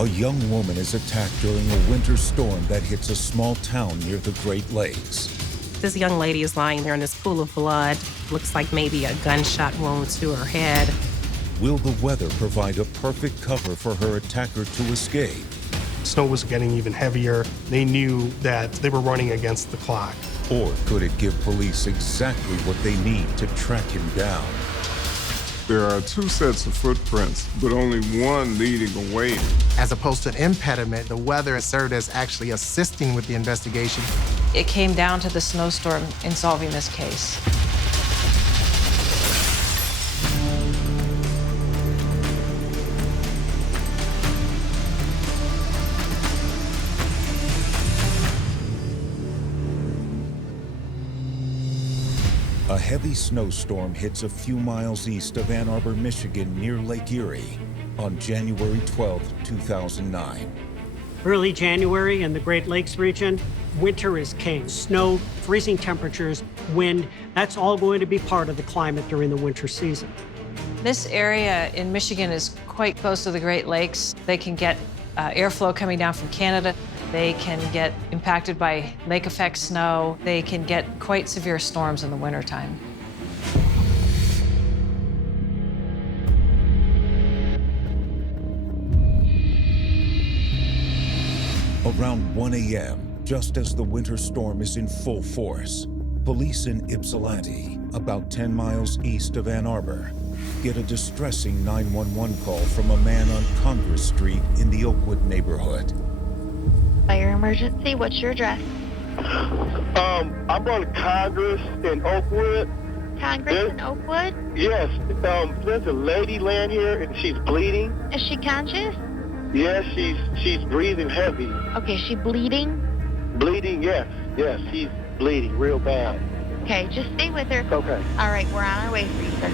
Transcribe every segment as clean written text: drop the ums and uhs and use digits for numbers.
A young woman is attacked during a winter storm that hits a small town near the Great Lakes. This young lady is lying there in this pool of blood. Looks like maybe a gunshot wound to her head. Will the weather provide a perfect cover for her attacker to escape? Snow was getting even heavier. They knew that they were running against the clock. Or could it give police exactly what they need to track him down? There are two sets of footprints, but only one leading away. As opposed to an impediment, the weather served as actually assisting with the investigation. It came down to the snowstorm in solving this case. A heavy snowstorm hits a few miles east of Ann Arbor, Michigan, near Lake Erie on January 12, 2009. Early January in the Great Lakes region, winter is king. Snow, freezing temperatures, wind, that's all going to be part of the climate during the winter season. This area in Michigan is quite close to the Great Lakes. They can get airflow coming down from Canada. They can get impacted by lake effect snow. They can get quite severe storms in the wintertime. Around 1 a.m., just as the winter storm is in full force, police in Ypsilanti, about 10 miles east of Ann Arbor, get a distressing 911 call from a man on Congress Street in the Oakwood neighborhood. Fire emergency, what's your address? I'm on Congress in Oakwood. Congress in Oakwood? Yes, there's a lady laying here and she's bleeding. Is she conscious? Yes, she's breathing heavy. Okay, she bleeding? Bleeding, yes, she's bleeding real bad. Okay, just stay with her. Okay. All right, we're on our way for you, sir.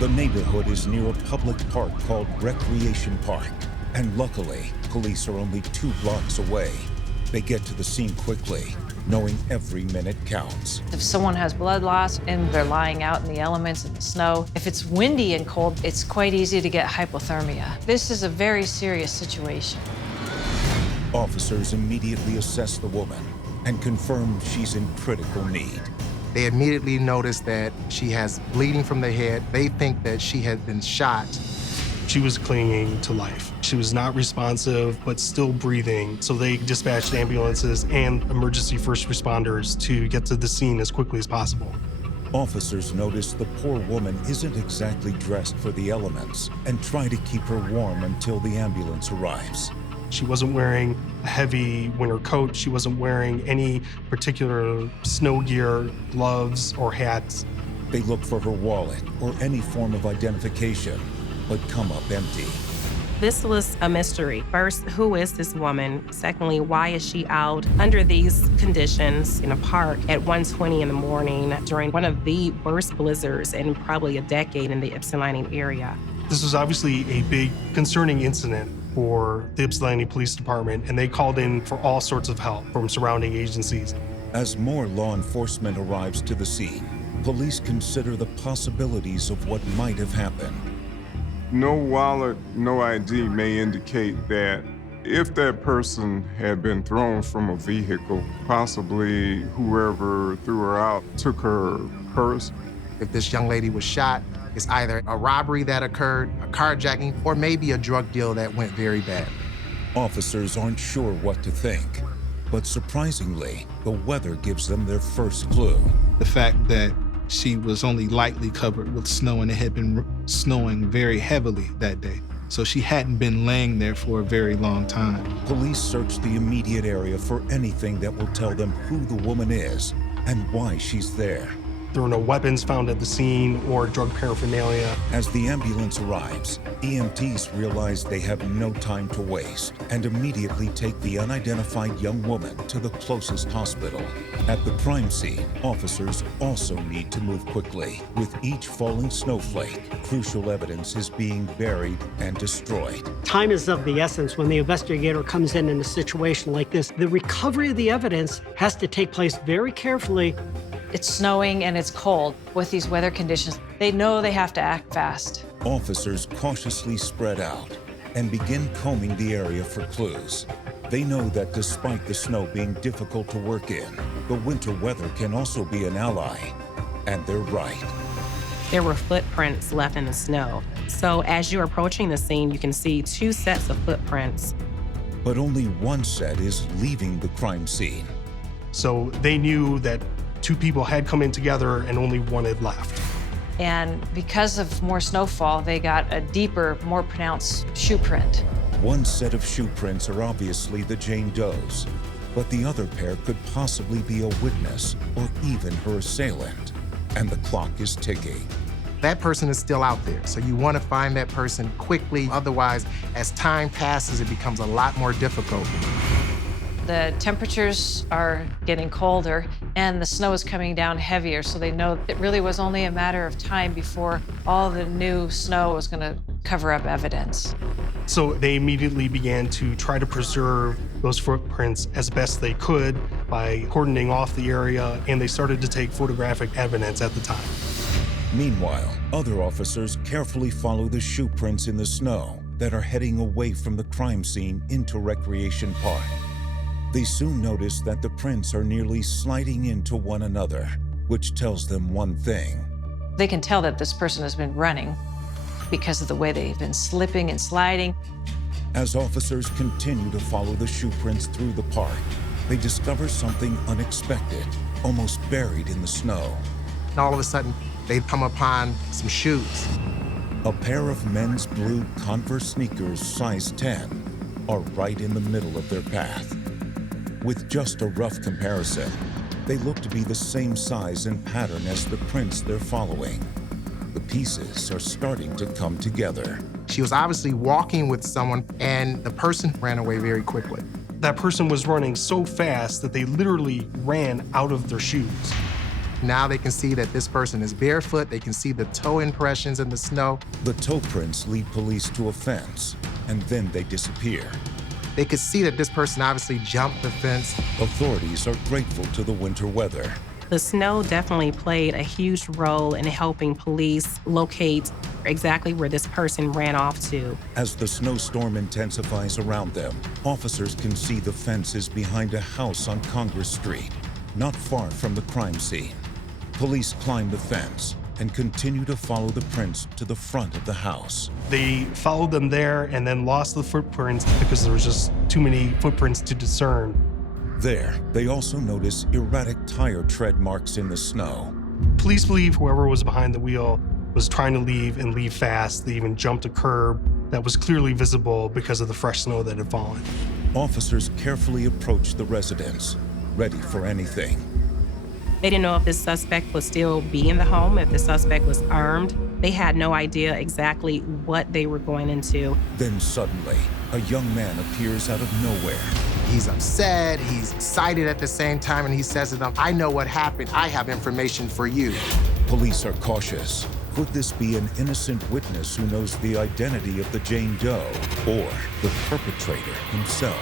The neighborhood is near a public park called Recreation Park, and luckily, police are only 2 blocks away. They get to the scene quickly, knowing every minute counts. If someone has blood loss and they're lying out in the elements in the snow, if it's windy and cold, it's quite easy to get hypothermia. This is a very serious situation. Officers immediately assess the woman and confirm she's in critical need. They immediately notice that she has bleeding from the head. They think that she had been shot. She was clinging to life. She was not responsive, but still breathing. So they dispatched ambulances and emergency first responders to get to the scene as quickly as possible. Officers notice the poor woman isn't exactly dressed for the elements and try to keep her warm until the ambulance arrives. She wasn't wearing a heavy winter coat. She wasn't wearing any particular snow gear, gloves, or hats. They look for her wallet or any form of identification, but come up empty. This was a mystery. First, who is this woman? Secondly, why is she out under these conditions in a park at 1:20 in the morning during one of the worst blizzards in probably a decade in the Ypsilanti area? This was obviously a big concerning incident for the Ypsilanti Police Department, and they called in for all sorts of help from surrounding agencies. As more law enforcement arrives to the scene, police consider the possibilities of what might have happened. No wallet, no ID may indicate that if that person had been thrown from a vehicle, possibly whoever threw her out took her purse. If this young lady was shot, it's either a robbery that occurred, a carjacking, or maybe a drug deal that went very bad. Officers aren't sure what to think, but surprisingly, the weather gives them their first clue. The fact that she was only lightly covered with snow and it had been snowing very heavily that day. So she hadn't been laying there for a very long time. Police search the immediate area for anything that will tell them who the woman is and why she's there. There were no weapons found at the scene or drug paraphernalia. As the ambulance arrives, EMTs realize they have no time to waste and immediately take the unidentified young woman to the closest hospital. At the crime scene, officers also need to move quickly. With each falling snowflake, crucial evidence is being buried and destroyed. Time is of the essence when the investigator comes in a situation like this. The recovery of the evidence has to take place very carefully. It's snowing and it's cold. With these weather conditions, they know they have to act fast. Officers cautiously spread out, and begin combing the area for clues. They know that despite the snow being difficult to work in, the winter weather can also be an ally. And they're right. There were footprints left in the snow. So as you're approaching the scene, you can see 2 sets of footprints. But only one set is leaving the crime scene. So they knew that 2 people had come in together and only one had left. And because of more snowfall, they got a deeper, more pronounced shoe print. One set of shoe prints are obviously the Jane Doe's, but the other pair could possibly be a witness or even her assailant. And the clock is ticking. That person is still out there, so you want to find that person quickly. Otherwise, as time passes, it becomes a lot more difficult. The temperatures are getting colder and the snow is coming down heavier, so they know it really was only a matter of time before all the new snow was going to cover up evidence. So they immediately began to try to preserve those footprints as best they could by cordoning off the area, and they started to take photographic evidence at the time. Meanwhile, other officers carefully follow the shoe prints in the snow that are heading away from the crime scene into Recreation Park. They soon notice that the prints are nearly sliding into one another, which tells them one thing. They can tell that this person has been running because of the way they've been slipping and sliding. As officers continue to follow the shoe prints through the park, they discover something unexpected, almost buried in the snow. And all of a sudden, they come upon some shoes. A pair of men's blue Converse sneakers size 10 are right in the middle of their path. With just a rough comparison, they look to be the same size and pattern as the prints they're following. The pieces are starting to come together. She was obviously walking with someone, and the person ran away very quickly. That person was running so fast that they literally ran out of their shoes. Now they can see that this person is barefoot. They can see the toe impressions in the snow. The toe prints lead police to a fence, and then they disappear. They could see that this person obviously jumped the fence. Authorities are grateful to the winter weather. The snow definitely played a huge role in helping police locate exactly where this person ran off to. As the snowstorm intensifies around them, officers can see the fences behind a house on Congress Street, not far from the crime scene. Police climb the fence and continue to follow the prints to the front of the house. They followed them there and then lost the footprints because there was just too many footprints to discern. There, they also notice erratic tire tread marks in the snow. Police believe whoever was behind the wheel was trying to leave and leave fast. They even jumped a curb that was clearly visible because of the fresh snow that had fallen. Officers carefully approach the residence, ready for anything. They didn't know if this suspect would still be in the home, if the suspect was armed. They had no idea exactly what they were going into. Then suddenly, a young man appears out of nowhere. He's upset, he's excited at the same time, and he says to them, "I know what happened. I have information for you." Police are cautious. Could this be an innocent witness who knows the identity of the Jane Doe or the perpetrator himself?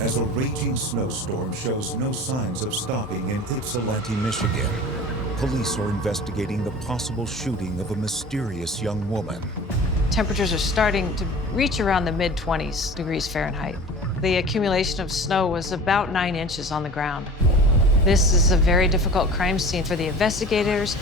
As a raging snowstorm shows no signs of stopping in Ypsilanti, Michigan, police are investigating the possible shooting of a mysterious young woman. Temperatures are starting to reach around the mid-20s degrees Fahrenheit. The accumulation of snow was about 9 inches on the ground. This is a very difficult crime scene for the investigators.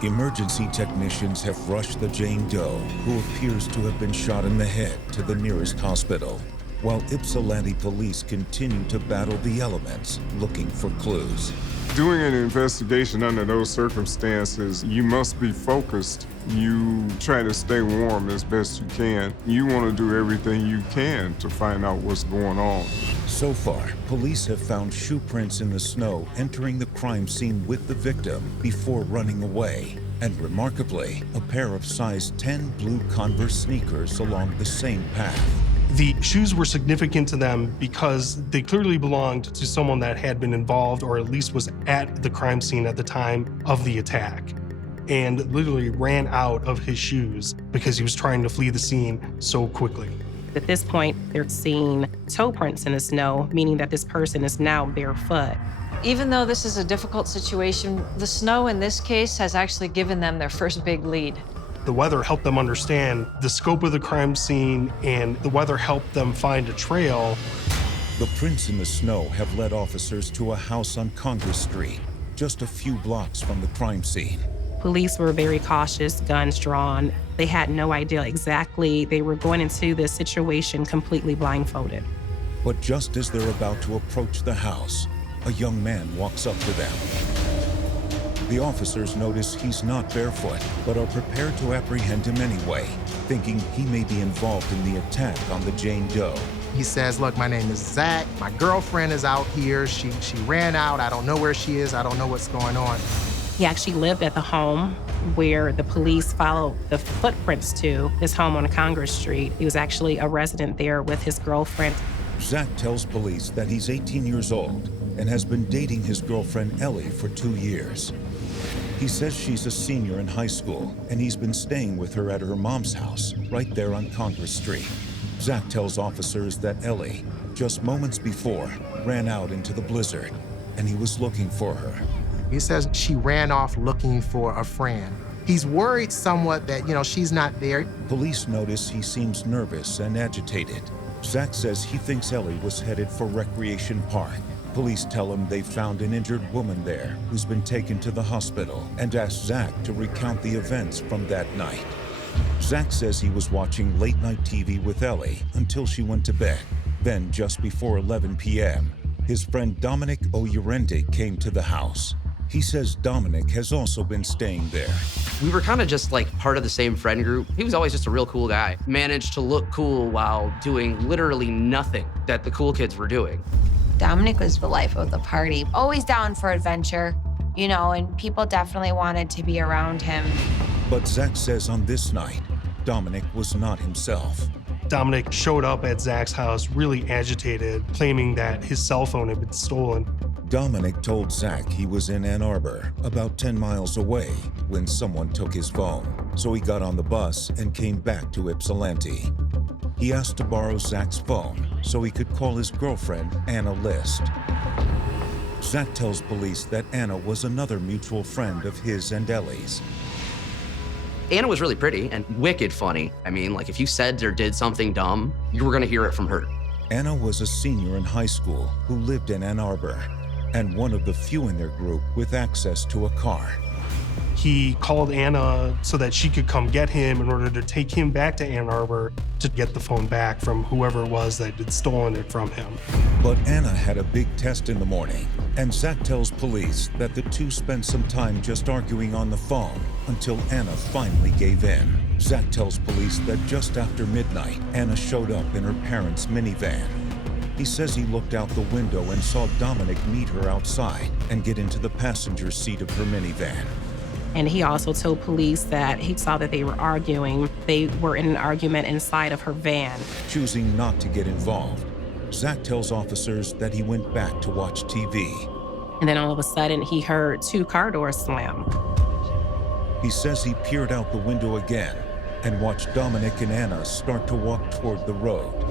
Emergency technicians have rushed the Jane Doe, who appears to have been shot in the head, to the nearest hospital, while Ypsilanti police continue to battle the elements, looking for clues. Doing an investigation under those circumstances, you must be focused. You try to stay warm as best you can. You want to do everything you can to find out what's going on. So far, police have found shoe prints in the snow entering the crime scene with the victim before running away. And remarkably, a pair of size 10 blue Converse sneakers along the same path. The shoes were significant to them because they clearly belonged to someone that had been involved or at least was at the crime scene at the time of the attack. and literally ran out of his shoes because he was trying to flee the scene so quickly. At this point, they're seeing toe prints in the snow, meaning that this person is now barefoot. Even though this is a difficult situation, the snow in this case has actually given them their first big lead. The weather helped them understand the scope of the crime scene, and the weather helped them find a trail. The prints in the snow have led officers to a house on Congress Street, just a few blocks from the crime scene. Police were very cautious, guns drawn. They had no idea exactly. They were going into this situation completely blindfolded. But just as they're about to approach the house, a young man walks up to them. The officers notice he's not barefoot, but are prepared to apprehend him anyway, thinking he may be involved in the attack on the Jane Doe. He says, look, my name is Zach. My girlfriend is out here. She ran out. I don't know where she is. I don't know what's going on. He actually lived at the home where the police followed the footprints to, his home on Congress Street. He was actually a resident there with his girlfriend. Zach tells police that he's 18 years old and has been dating his girlfriend Ellie for 2 years. He says she's a senior in high school, and he's been staying with her at her mom's house, right there on Congress Street. Zach tells officers that Ellie, just moments before, ran out into the blizzard, and he was looking for her. He says she ran off looking for a friend. He's worried somewhat that, she's not there. Police notice he seems nervous and agitated. Zach says he thinks Ellie was headed for Recreation Park. Police tell him they found an injured woman there who's been taken to the hospital and ask Zach to recount the events from that night. Zach says he was watching late-night TV with Ellie until she went to bed. Then, just before 11 p.m., his friend Dominic Oyerinde came to the house. He says Dominic has also been staying there. We were kind of just like part of the same friend group. He was always just a real cool guy. Managed to look cool while doing literally nothing that the cool kids were doing. Dominic was the life of the party, always down for adventure, and people definitely wanted to be around him. But Zach says on this night, Dominic was not himself. Dominic showed up at Zach's house really agitated, claiming that his cell phone had been stolen. Dominic told Zach he was in Ann Arbor, about 10 miles away, when someone took his phone. So he got on the bus and came back to Ypsilanti. He asked to borrow Zach's phone so he could call his girlfriend, Anna List. Zach tells police that Anna was another mutual friend of his and Ellie's. Anna was really pretty and wicked funny. I mean, like if you said or did something dumb, you were gonna hear it from her. Anna was a senior in high school who lived in Ann Arbor, and one of the few in their group with access to a car. He called Anna so that she could come get him in order to take him back to Ann Arbor to get the phone back from whoever it was that had stolen it from him. But Anna had a big test in the morning, and Zach tells police that the two spent some time just arguing on the phone until Anna finally gave in. Zach tells police that just after midnight, Anna showed up in her parents' minivan. He says he looked out the window and saw Dominic meet her outside and get into the passenger seat of her minivan. And he also told police that he saw that they were arguing. They were in an argument inside of her van. Choosing not to get involved, Zach tells officers that he went back to watch TV. And then all of a sudden, he heard 2 car doors slam. He says he peered out the window again and watched Dominic and Anna start to walk toward the road.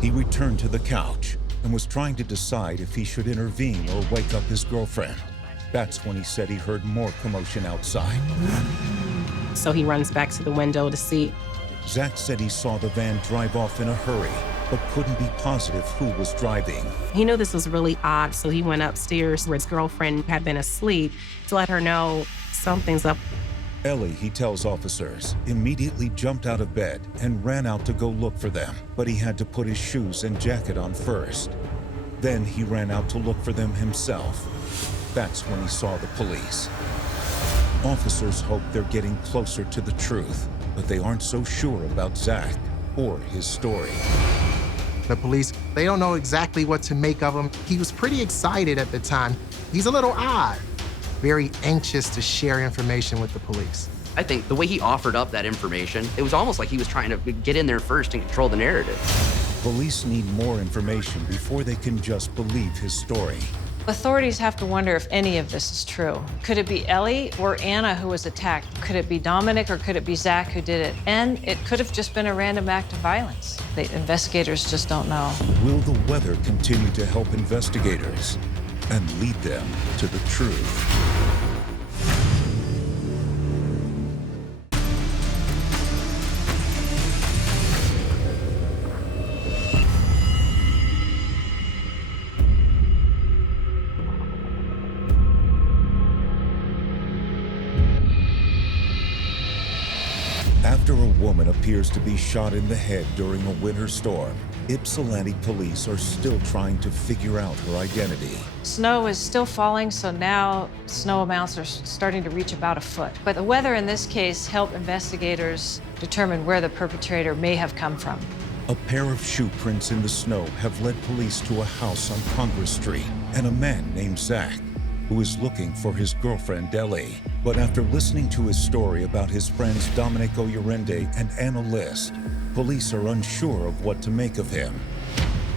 He returned to the couch and was trying to decide if he should intervene or wake up his girlfriend. That's when he said he heard more commotion outside. So he runs back to the window to see. Zach said he saw the van drive off in a hurry, but couldn't be positive who was driving. He knew this was really odd, so he went upstairs where his girlfriend had been asleep to let her know something's up. Ellie, he tells officers, immediately jumped out of bed and ran out to go look for them, but he had to put his shoes and jacket on first. Then he ran out to look for them himself. That's when he saw the police. Officers hope they're getting closer to the truth, but they aren't so sure about Zach or his story. The police, they don't know exactly what to make of him. He was pretty excited at the time. He's a little odd, very anxious to share information with the police. I think the way he offered up that information, it was almost like he was trying to get in there first and control the narrative. Police need more information before they can just believe his story. Authorities have to wonder if any of this is true. Could it be Ellie or Anna who was attacked? Could it be Dominic or could it be Zach who did it? And it could have just been a random act of violence. The investigators just don't know. Will the weather continue to help investigators and lead them to the truth? After a woman appears to be shot in the head during a winter storm, Ypsilanti police are still trying to figure out her identity. Snow is still falling, so now snow amounts are starting to reach about a foot. But the weather in this case helped investigators determine where the perpetrator may have come from. A pair of shoe prints in the snow have led police to a house on Congress Street and a man named Zach, who is looking for his girlfriend, Ellie. But after listening to his story about his friends Dominic Oyerinde and Anna List, police are unsure of what to make of him.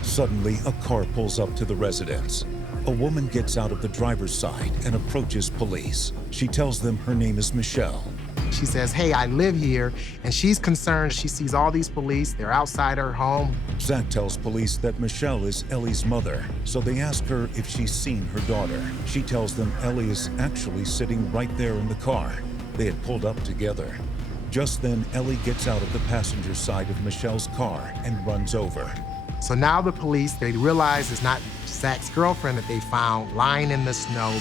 Suddenly, a car pulls up to the residence. A woman gets out of the driver's side and approaches police. She tells them her name is Michelle. She says, hey, I live here, and she's concerned. She sees all these police, they're outside her home. Zach tells police that Michelle is Ellie's mother, so they ask her if she's seen her daughter. She tells them Ellie is actually sitting right there in the car. They had pulled up together. Just then, Ellie gets out of the passenger side of Michelle's car and runs over. So now the police, they realize it's not Zach's girlfriend that they found lying in the snow.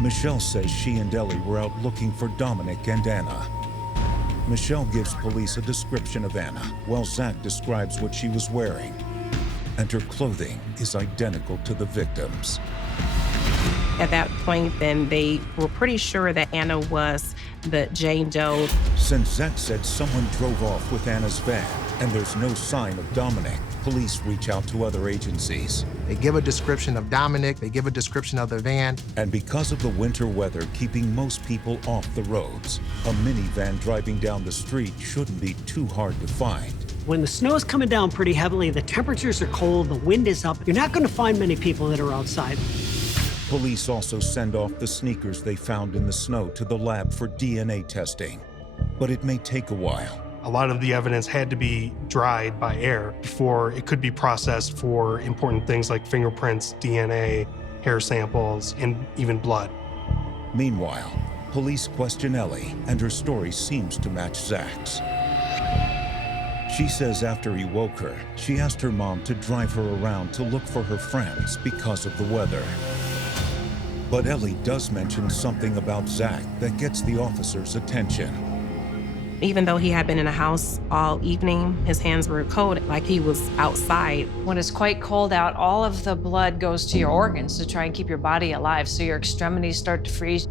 Michelle says she and Ellie were out looking for Dominic and Anna. Michelle gives police a description of Anna, while Zach describes what she was wearing. And her clothing is identical to the victim's. At that point, then, they were pretty sure that Anna was the Jane Doe. Since Zach said someone drove off with Anna's van and there's no sign of Dominic, police reach out to other agencies. They give a description of Dominic, they give a description of the van. And because of the winter weather keeping most people off the roads, a minivan driving down the street shouldn't be too hard to find. When the snow is coming down pretty heavily, the temperatures are cold, the wind is up, you're not going to find many people that are outside. Police also send off the sneakers they found in the snow to the lab for DNA testing. But it may take a while. A lot of the evidence had to be dried by air before it could be processed for important things like fingerprints, DNA, hair samples, and even blood. Meanwhile, police question Ellie, and her story seems to match Zach's. She says after he woke her, she asked her mom to drive her around to look for her friends because of the weather. But Ellie does mention something about Zach that gets the officer's attention. Even though he had been in a house all evening, his hands were cold, like he was outside. When it's quite cold out, all of the blood goes to your organs to try and keep your body alive, so your extremities start to freeze.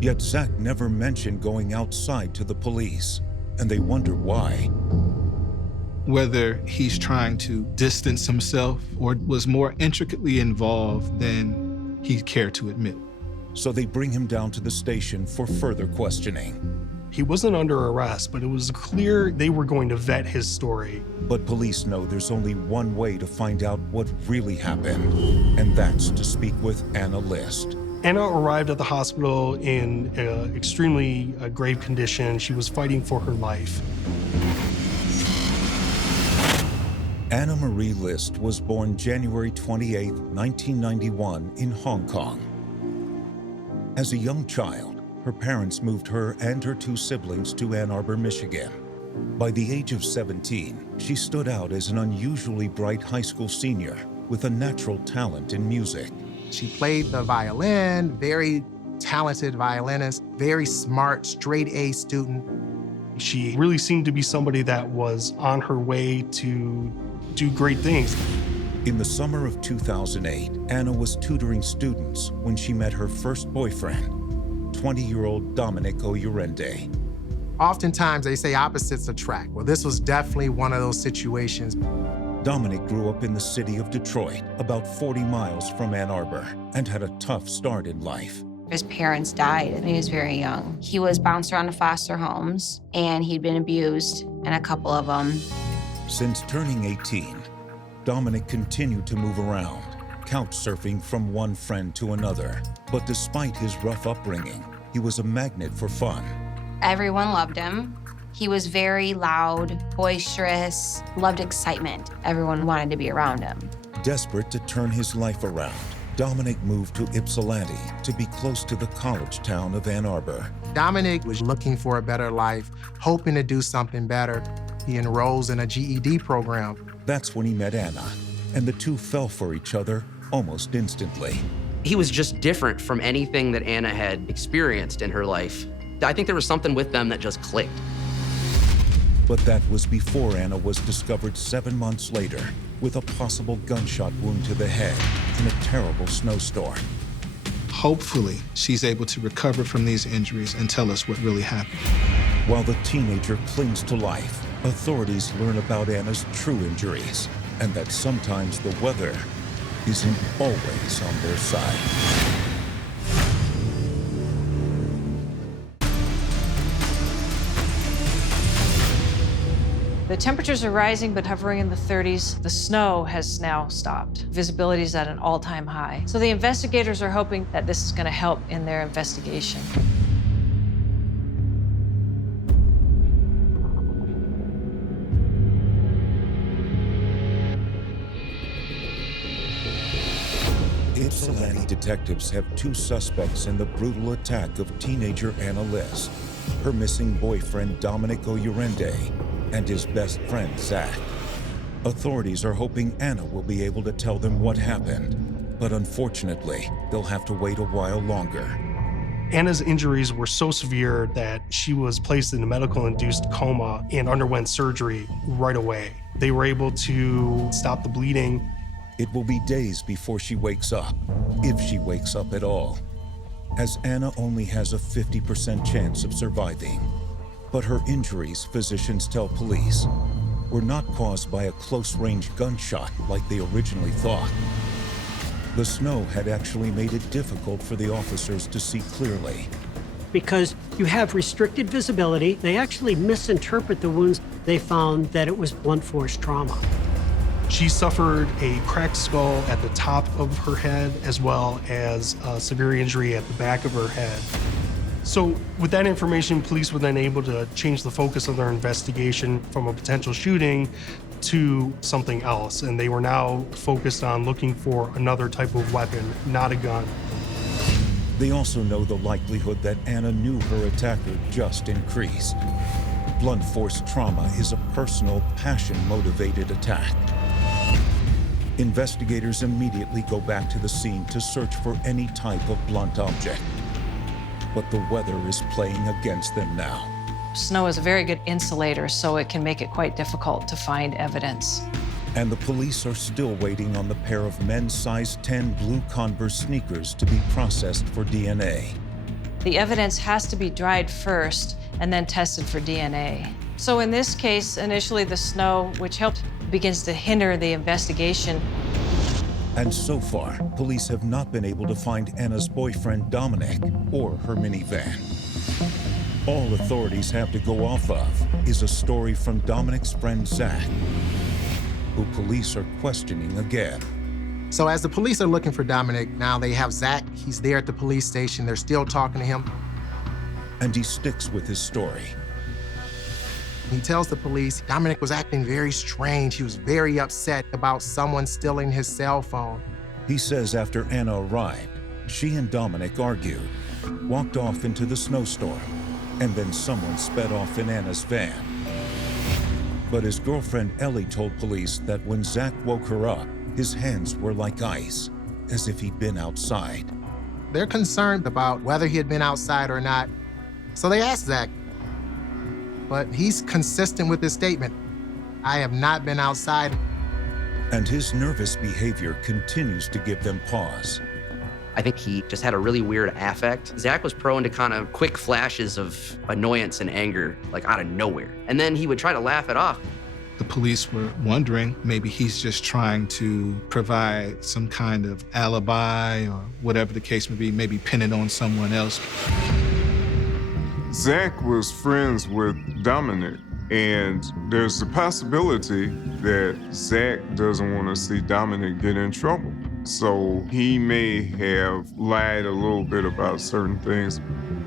Yet Zach never mentioned going outside to the police, and they wonder why. Whether he's trying to distance himself or was more intricately involved than he cared to admit. So they bring him down to the station for further questioning. He wasn't under arrest, but it was clear they were going to vet his story. But police know there's only one way to find out what really happened, and that's to speak with Anna List. Anna arrived at the hospital in extremely grave condition. She was fighting for her life. Anna Marie List was born January 28, 1991 in Hong Kong. As a young child, her parents moved her and her two siblings to Ann Arbor, Michigan. By the age of 17, she stood out as an unusually bright high school senior with a natural talent in music. She played the violin, very talented violinist, very smart, straight A student. She really seemed to be somebody that was on her way to do great things. In the summer of 2008, Anna was tutoring students when she met her first boyfriend, 20-year-old Dominic Oyerinde. Oftentimes they say opposites attract. Well, this was definitely one of those situations. Dominic grew up in the city of Detroit, about 40 miles from Ann Arbor, and had a tough start in life. His parents died when he was very young. He was bounced around to foster homes, and he'd been abused in a couple of them. Since turning 18, Dominic continued to move around. couch surfing from one friend to another. But despite his rough upbringing, he was a magnet for fun. Everyone loved him. He was very loud, boisterous, loved excitement. Everyone wanted to be around him. Desperate to turn his life around, Dominic moved to Ypsilanti to be close to the college town of Ann Arbor. Dominic was looking for a better life, hoping to do something better. He enrolls in a GED program. That's when he met Anna, and the two fell for each other almost instantly. He was just different from anything that Anna had experienced in her life. I think there was something with them that just clicked. But that was before Anna was discovered 7 months later with a possible gunshot wound to the head in a terrible snowstorm. Hopefully, she's able to recover from these injuries and tell us what really happened. While the teenager clings to life, authorities learn about Anna's true injuries and that sometimes the weather isn't always on their side. The temperatures are rising, but hovering in the 30s. The snow has now stopped. Visibility is at an all-time high. So the investigators are hoping that this is going to help in their investigation. Ypsilanti detectives have 2 suspects in the brutal attack of teenager Anna Liss, her missing boyfriend Dominic Oyerinde, and his best friend, Zach. Authorities are hoping Anna will be able to tell them what happened, but unfortunately, they'll have to wait a while longer. Anna's injuries were so severe that she was placed in a medical-induced coma and underwent surgery right away. They were able to stop the bleeding. It will be days before she wakes up, if she wakes up at all, as Anna only has a 50% chance of surviving. But her injuries, physicians tell police, were not caused by a close-range gunshot like they originally thought. The snow had actually made it difficult for the officers to see clearly. Because you have restricted visibility, they actually misinterpret the wounds. They found that it was blunt force trauma. She suffered a cracked skull at the top of her head, as well as a severe injury at the back of her head. So with that information, police were then able to change the focus of their investigation from a potential shooting to something else. And they were now focused on looking for another type of weapon, not a gun. They also know the likelihood that Anna knew her attacker just increased. Blunt force trauma is a personal, passion-motivated attack. Investigators immediately go back to the scene to search for any type of blunt object. But the weather is playing against them now. Snow is a very good insulator, so it can make it quite difficult to find evidence. And the police are still waiting on the pair of men's size 10 blue Converse sneakers to be processed for DNA. The evidence has to be dried first and then tested for DNA. So in this case, initially the snow, which helped, begins to hinder the investigation. And so far, police have not been able to find Anna's boyfriend, Dominic, or her minivan. All authorities have to go off of is a story from Dominic's friend, Zach, who police are questioning again. So as the police are looking for Dominic, now they have Zach. He's there at the police station. They're still talking to him. And he sticks with his story. He tells the police Dominic was acting very strange. He was very upset about someone stealing his cell phone. He says after Anna arrived, she and Dominic argued, walked off into the snowstorm, and then someone sped off in Anna's van. But his girlfriend Ellie told police that when Zach woke her up, his hands were like ice, as if he'd been outside. They're concerned about whether he had been outside or not, so they asked Zach. But he's consistent with his statement. I have not been outside. And his nervous behavior continues to give them pause. I think he just had a really weird affect. Zach was prone to kind of quick flashes of annoyance and anger, like out of nowhere. And then he would try to laugh it off. The police were wondering maybe he's just trying to provide some kind of alibi or whatever the case may be, maybe pin it on someone else. Zach was friends with Dominic, and there's a possibility that Zach doesn't want to see Dominic get in trouble. So he may have lied a little bit about certain things.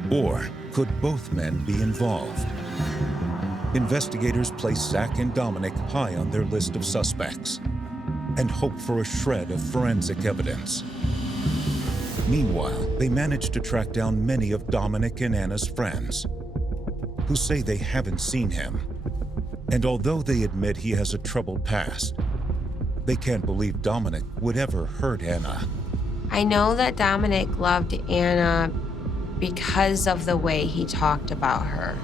Or could both men be involved? Investigators place Zach and Dominic high on their list of suspects and hope for a shred of forensic evidence. Meanwhile, they manage to track down many of Dominic and Anna's friends, who say they haven't seen him. And although they admit he has a troubled past, they can't believe Dominic would ever hurt Anna. I know that Dominic loved Anna because of the way he talked about her.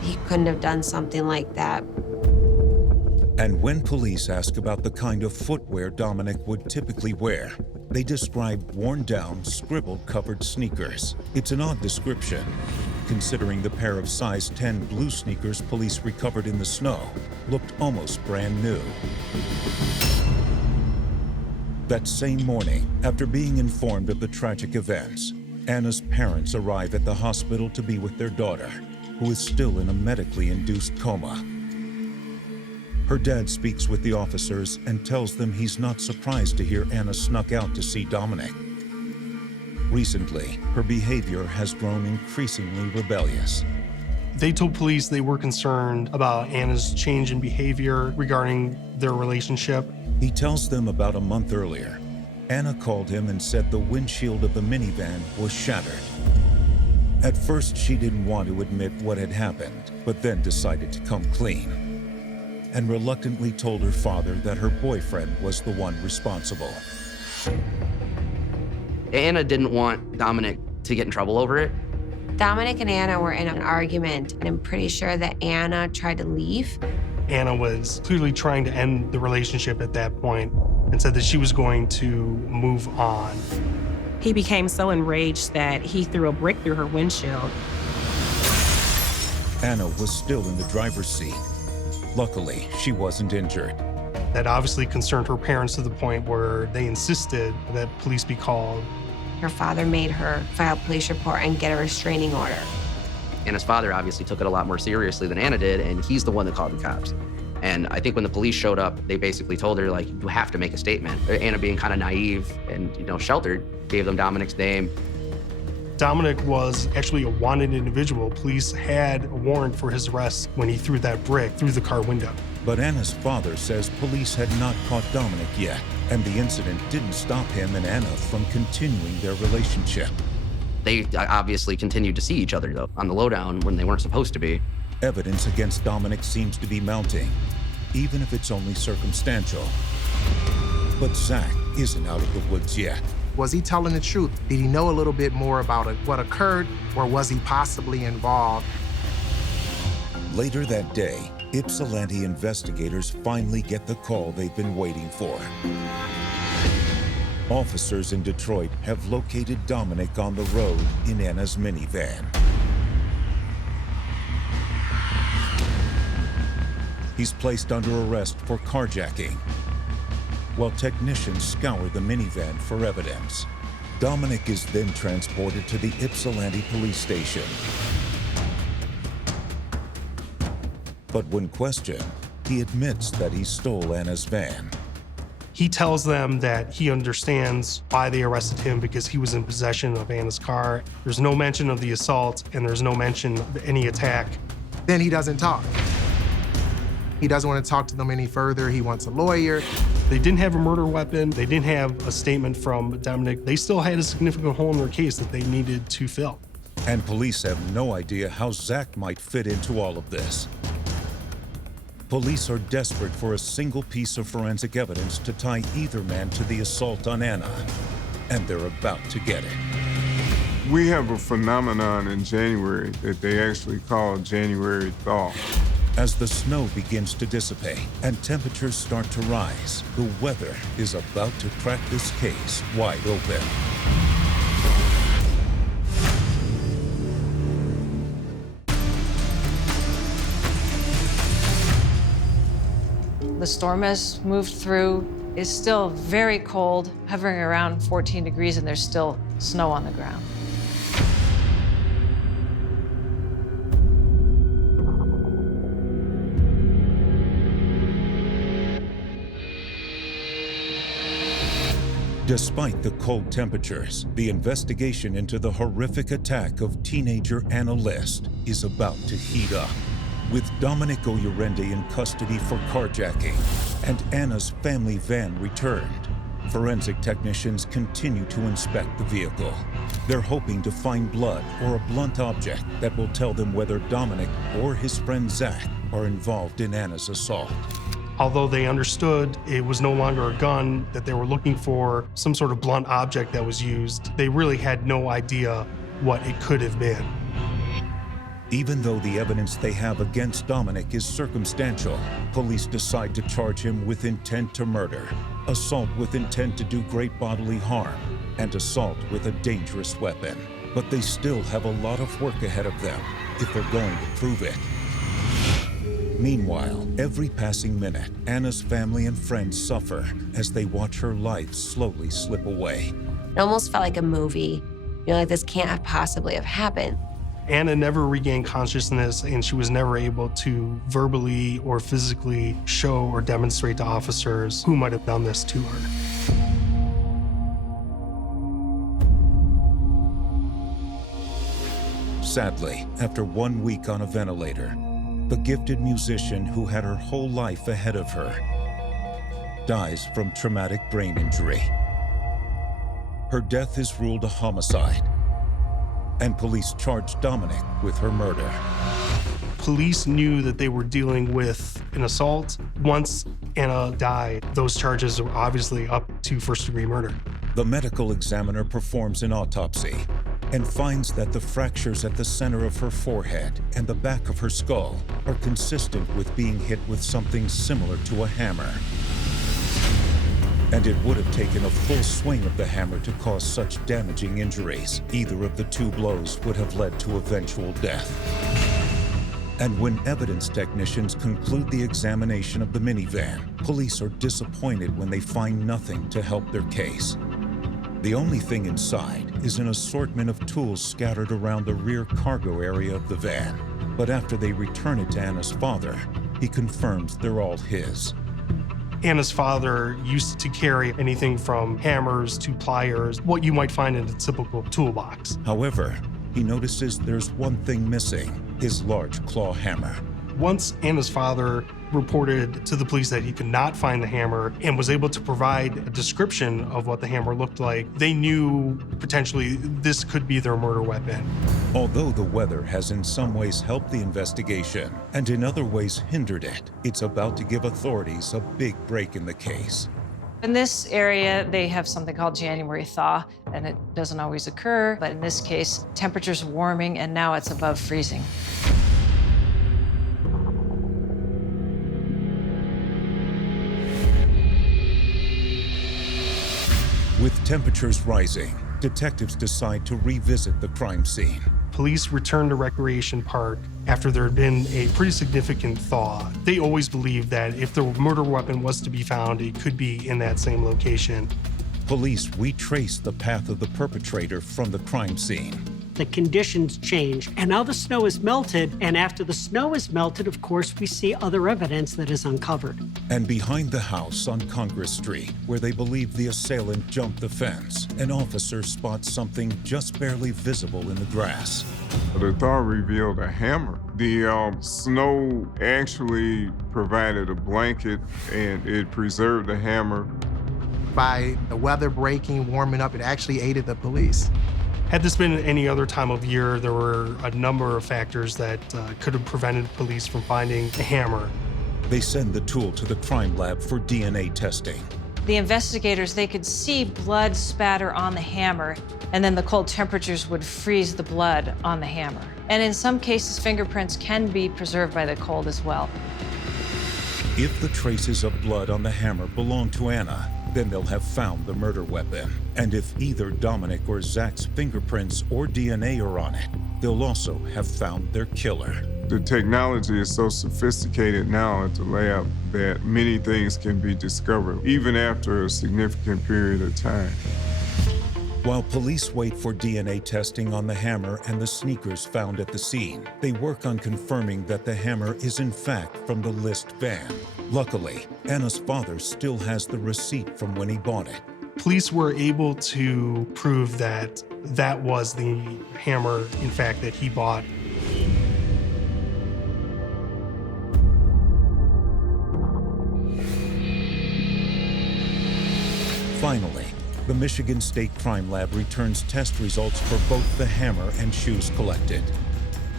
He couldn't have done something like that. And when police ask about the kind of footwear Dominic would typically wear, they describe worn-down, scribbled-covered sneakers. It's an odd description, considering the pair of size 10 blue sneakers police recovered in the snow looked almost brand new. That same morning, after being informed of the tragic events, Anna's parents arrive at the hospital to be with their daughter, who is still in a medically induced coma. Her dad speaks with the officers and tells them he's not surprised to hear Anna snuck out to see Dominic. Recently, her behavior has grown increasingly rebellious. They told police they were concerned about Anna's change in behavior regarding their relationship. He tells them about a month earlier, Anna called him and said the windshield of the minivan was shattered. At first, she didn't want to admit what had happened, but then decided to come clean, and reluctantly told her father that her boyfriend was the one responsible. Anna didn't want Dominic to get in trouble over it. Dominic and Anna were in an argument, and I'm pretty sure that Anna tried to leave. Anna was clearly trying to end the relationship at that point and said that she was going to move on. He became so enraged that he threw a brick through her windshield. Anna was still in the driver's seat. Luckily, she wasn't injured. That obviously concerned her parents to the point where they insisted that police be called. Her father made her file a police report and get a restraining order. Anna's father obviously took it a lot more seriously than Anna did, and he's the one that called the cops. And I think when the police showed up, they basically told her, like, you have to make a statement. Anna, being kind of naive and, sheltered, gave them Dominic's name. Dominic was actually a wanted individual. Police had a warrant for his arrest when he threw that brick through the car window. But Anna's father says police had not caught Dominic yet, and the incident didn't stop him and Anna from continuing their relationship. They obviously continued to see each other, though, on the lowdown when they weren't supposed to be. Evidence against Dominic seems to be mounting, even if it's only circumstantial. But Zach isn't out of the woods yet. Was he telling the truth? Did he know a little bit more about what occurred, or was he possibly involved? Later that day, Ypsilanti investigators finally get the call they've been waiting for. Officers in Detroit have located Dominic on the road in Anna's minivan. He's placed under arrest for carjacking, while technicians scour the minivan for evidence. Dominic is then transported to the Ypsilanti police station. But when questioned, he admits that he stole Anna's van. He tells them that he understands why they arrested him because he was in possession of Anna's car. There's no mention of the assault, and there's no mention of any attack. Then he doesn't talk. He doesn't want to talk to them any further. He wants a lawyer. They didn't have a murder weapon. They didn't have a statement from Dominic. They still had a significant hole in their case that they needed to fill. And police have no idea how Zach might fit into all of this. Police are desperate for a single piece of forensic evidence to tie either man to the assault on Anna, and they're about to get it. We have a phenomenon in January that they actually call January thaw. As the snow begins to dissipate and temperatures start to rise, the weather is about to crack this case wide open. The storm has moved through. It's still very cold, hovering around 14 degrees, and there's still snow on the ground. Despite the cold temperatures, the investigation into the horrific attack of teenager Anna List is about to heat up. With Dominic Oyerinde in custody for carjacking and Anna's family van returned, forensic technicians continue to inspect the vehicle. They're hoping to find blood or a blunt object that will tell them whether Dominic or his friend Zach are involved in Anna's assault. Although they understood it was no longer a gun, that they were looking for some sort of blunt object that was used, they really had no idea what it could have been. Even though the evidence they have against Dominic is circumstantial, police decide to charge him with intent to murder, assault with intent to do great bodily harm, and assault with a dangerous weapon. But they still have a lot of work ahead of them if they're going to prove it. Meanwhile, every passing minute, Anna's family and friends suffer as they watch her life slowly slip away. It almost felt like a movie. Like this can't possibly have happened. Anna never regained consciousness, and she was never able to verbally or physically show or demonstrate to officers who might have done this to her. Sadly, after 1 week on a ventilator, the gifted musician who had her whole life ahead of her dies from traumatic brain injury. Her death is ruled a homicide, and police charge Dominic with her murder. Police knew that they were dealing with an assault. Once Anna died, those charges were obviously up to first-degree murder. The medical examiner performs an autopsy and finds that the fractures at the center of her forehead and the back of her skull are consistent with being hit with something similar to a hammer. And it would have taken a full swing of the hammer to cause such damaging injuries. Either of the two blows would have led to eventual death. And when evidence technicians conclude the examination of the minivan, police are disappointed when they find nothing to help their case. The only thing inside is an assortment of tools scattered around the rear cargo area of the van. But after they return it to Anna's father, he confirms they're all his. Anna's father used to carry anything from hammers to pliers, what you might find in a typical toolbox. However, he notices there's one thing missing, his large claw hammer. Once Anna's father reported to the police that he could not find the hammer and was able to provide a description of what the hammer looked like, they knew potentially this could be their murder weapon. Although the weather has in some ways helped the investigation and in other ways hindered it, it's about to give authorities a big break in the case. In this area, they have something called January thaw, and it doesn't always occur, but in this case, temperatures warming, and now it's above freezing. With temperatures rising, detectives decide to revisit the crime scene. Police returned to Recreation Park after there had been a pretty significant thaw. They always believed that if the murder weapon was to be found, it could be in that same location. Police retrace the path of the perpetrator from the crime scene. The conditions change, and now the snow is melted, and after the snow is melted, of course, we see other evidence that is uncovered. And behind the house on Congress Street, where they believe the assailant jumped the fence, an officer spots something just barely visible in the grass. The thaw revealed a hammer. The snow actually provided a blanket, and it preserved the hammer. By the weather breaking, warming up, it actually aided the police. Had this been any other time of year, there were a number of factors that could have prevented police from finding a hammer. They send the tool to the crime lab for DNA testing. The investigators, they could see blood spatter on the hammer, and then the cold temperatures would freeze the blood on the hammer. And in some cases, fingerprints can be preserved by the cold as well. If the traces of blood on the hammer belong to Anna, then they'll have found the murder weapon. And if either Dominic or Zach's fingerprints or DNA are on it, they'll also have found their killer. The technology is so sophisticated now at the lab that many things can be discovered, even after a significant period of time. While police wait for DNA testing on the hammer and the sneakers found at the scene, they work on confirming that the hammer is in fact from the List van. Luckily, Anna's father still has the receipt from when he bought it. Police were able to prove that that was the hammer, in fact, that he bought. Finally, the Michigan State Crime Lab returns test results for both the hammer and shoes collected.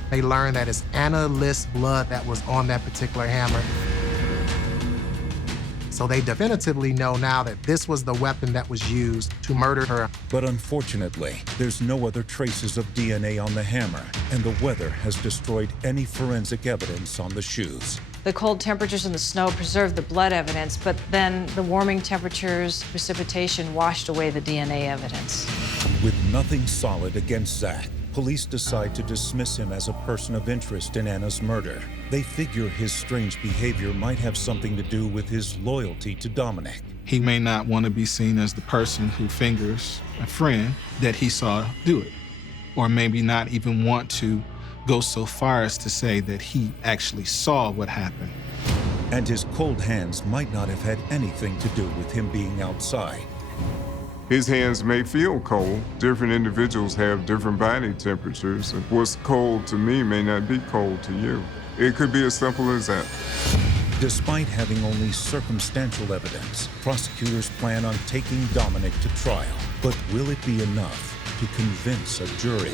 They learned that it's Anna List's blood that was on that particular hammer. So they definitively know now that this was the weapon that was used to murder her. But unfortunately, there's no other traces of DNA on the hammer, and the weather has destroyed any forensic evidence on the shoes. The cold temperatures and the snow preserved the blood evidence, but then the warming temperatures, precipitation washed away the DNA evidence. With nothing solid against Zach, police decide to dismiss him as a person of interest in Anna's murder. They figure his strange behavior might have something to do with his loyalty to Dominic. He may not want to be seen as the person who fingers a friend that he saw do it, or maybe not even want to go so far as to say that he actually saw what happened. And his cold hands might not have had anything to do with him being outside. His hands may feel cold. Different individuals have different body temperatures, and what's cold to me may not be cold to you. It could be as simple as that. Despite having only circumstantial evidence, prosecutors plan on taking Dominic to trial. But will it be enough to convince a jury?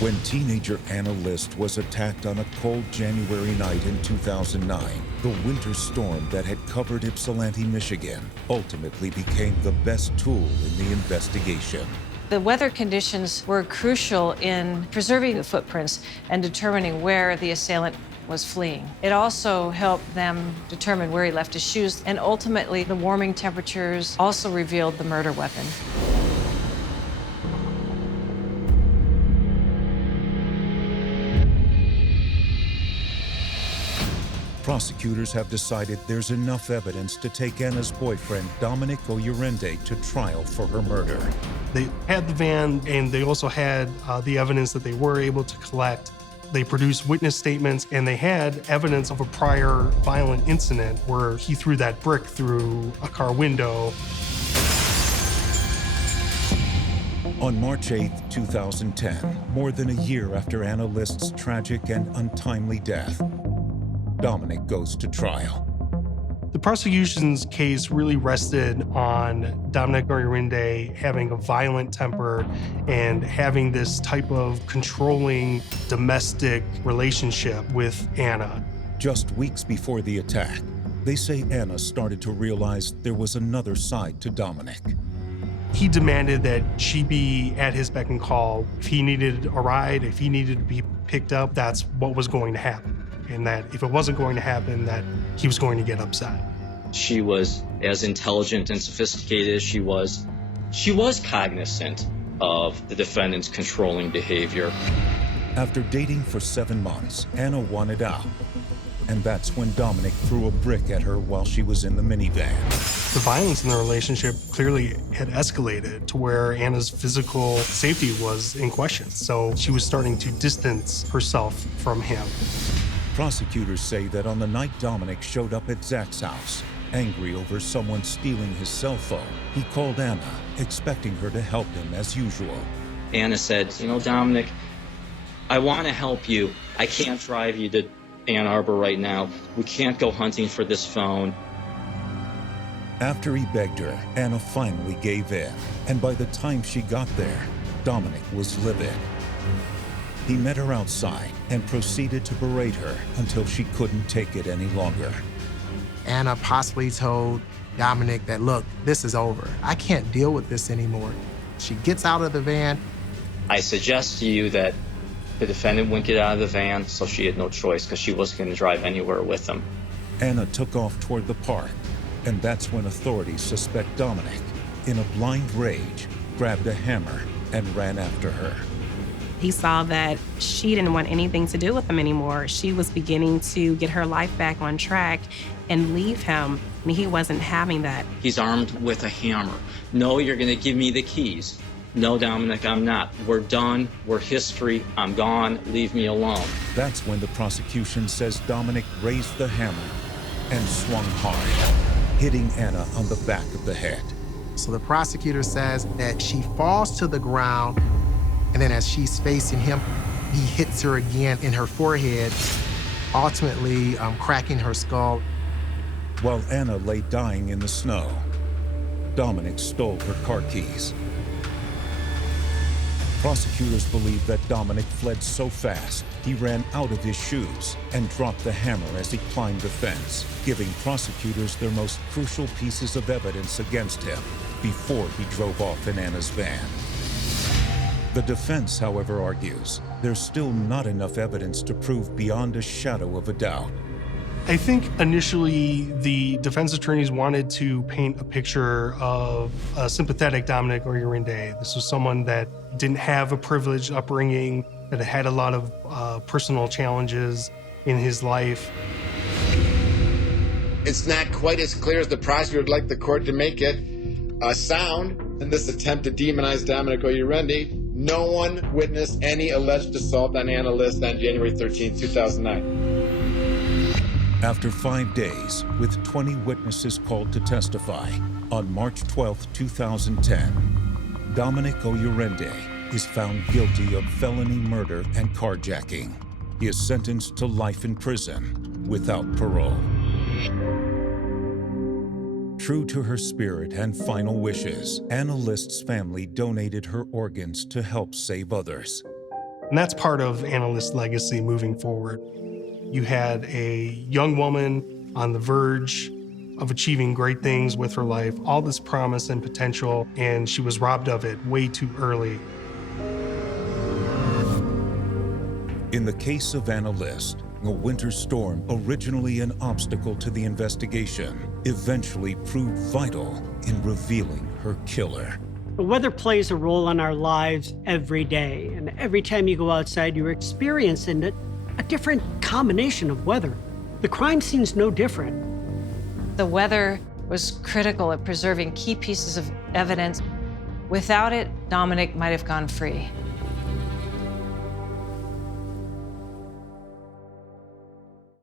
When teenager Anna List was attacked on a cold January night in 2009, the winter storm that had covered Ypsilanti, Michigan, ultimately became the best tool in the investigation. The weather conditions were crucial in preserving the footprints and determining where the assailant was fleeing. It also helped them determine where he left his shoes, and ultimately the warming temperatures also revealed the murder weapon. Prosecutors have decided there's enough evidence to take Anna's boyfriend, Dominic Oyerinde, to trial for her murder. They had the van, and they also had the evidence that they were able to collect. They produced witness statements, and they had evidence of a prior violent incident where he threw that brick through a car window. On March 8, 2010, more than a year after Anna List's tragic and untimely death, Dominic goes to trial. The prosecution's case really rested on Dominic Oyerinde having a violent temper and having this type of controlling domestic relationship with Anna. Just weeks before the attack, they say Anna started to realize there was another side to Dominic. He demanded that she be at his beck and call. If he needed a ride, if he needed to be picked up, that's what was going to happen. And that if it wasn't going to happen, that he was going to get upset. She was as intelligent and sophisticated as she was cognizant of the defendant's controlling behavior. After dating for 7 months, Anna wanted out. And that's when Dominic threw a brick at her while she was in the minivan. The violence in the relationship clearly had escalated to where Anna's physical safety was in question. So she was starting to distance herself from him. Prosecutors say that on the night Dominic showed up at Zach's house, angry over someone stealing his cell phone, he called Anna, expecting her to help him as usual. Anna said, "You know, Dominic, I want to help you. I can't drive you to Ann Arbor right now. We can't go hunting for this phone." After he begged her, Anna finally gave in, and by the time she got there, Dominic was livid. He met her outside and proceeded to berate her until she couldn't take it any longer. Anna possibly told Dominic that, look, this is over. I can't deal with this anymore. She gets out of the van. "I suggest to you that the defendant wouldn't get out of the van, so she had no choice because she wasn't going to drive anywhere with him." Anna took off toward the park, and that's when authorities suspect Dominic, in a blind rage, grabbed a hammer and ran after her. He saw that she didn't want anything to do with him anymore. She was beginning to get her life back on track and leave him, and he wasn't having that. "He's armed with a hammer. No, you're going to give me the keys." No, Dominic, I'm not. We're done. We're history. I'm gone. Leave me alone. That's when the prosecution says Dominic raised the hammer and swung hard, hitting Anna on the back of the head. So the prosecutor says that she falls to the ground, and then as she's facing him, he hits her again in her forehead, ultimately cracking her skull. While Anna lay dying in the snow, Dominic stole her car keys. Prosecutors believe that Dominic fled so fast, he ran out of his shoes and dropped the hammer as he climbed the fence, giving prosecutors their most crucial pieces of evidence against him before he drove off in Anna's van. The defense, however, argues there's still not enough evidence to prove beyond a shadow of a doubt. I think initially the defense attorneys wanted to paint a picture of a sympathetic Dominic Oyerinde. This was someone that didn't have a privileged upbringing, that had a lot of personal challenges in his life. It's not quite as clear as the prosecutor would like the court to make it sound in this attempt to demonize Dominic Oyerinde. No one witnessed any alleged assault on Anna List on January 13, 2009. After 5 days, with 20 witnesses called to testify, on March 12, 2010, Dominic Oyerinde is found guilty of felony murder and carjacking. He is sentenced to life in prison without parole. True to her spirit and final wishes, Anna List's family donated her organs to help save others. And that's part of Anna List's legacy moving forward. You had a young woman on the verge of achieving great things with her life, all this promise and potential, and she was robbed of it way too early. In the case of Anna List, a winter storm, originally an obstacle to the investigation, eventually proved vital in revealing her killer. The weather plays a role in our lives every day, and every time you go outside, you're experiencing a different combination of weather. The crime scene's no different. The weather was critical at preserving key pieces of evidence. Without it, Dominic might have gone free.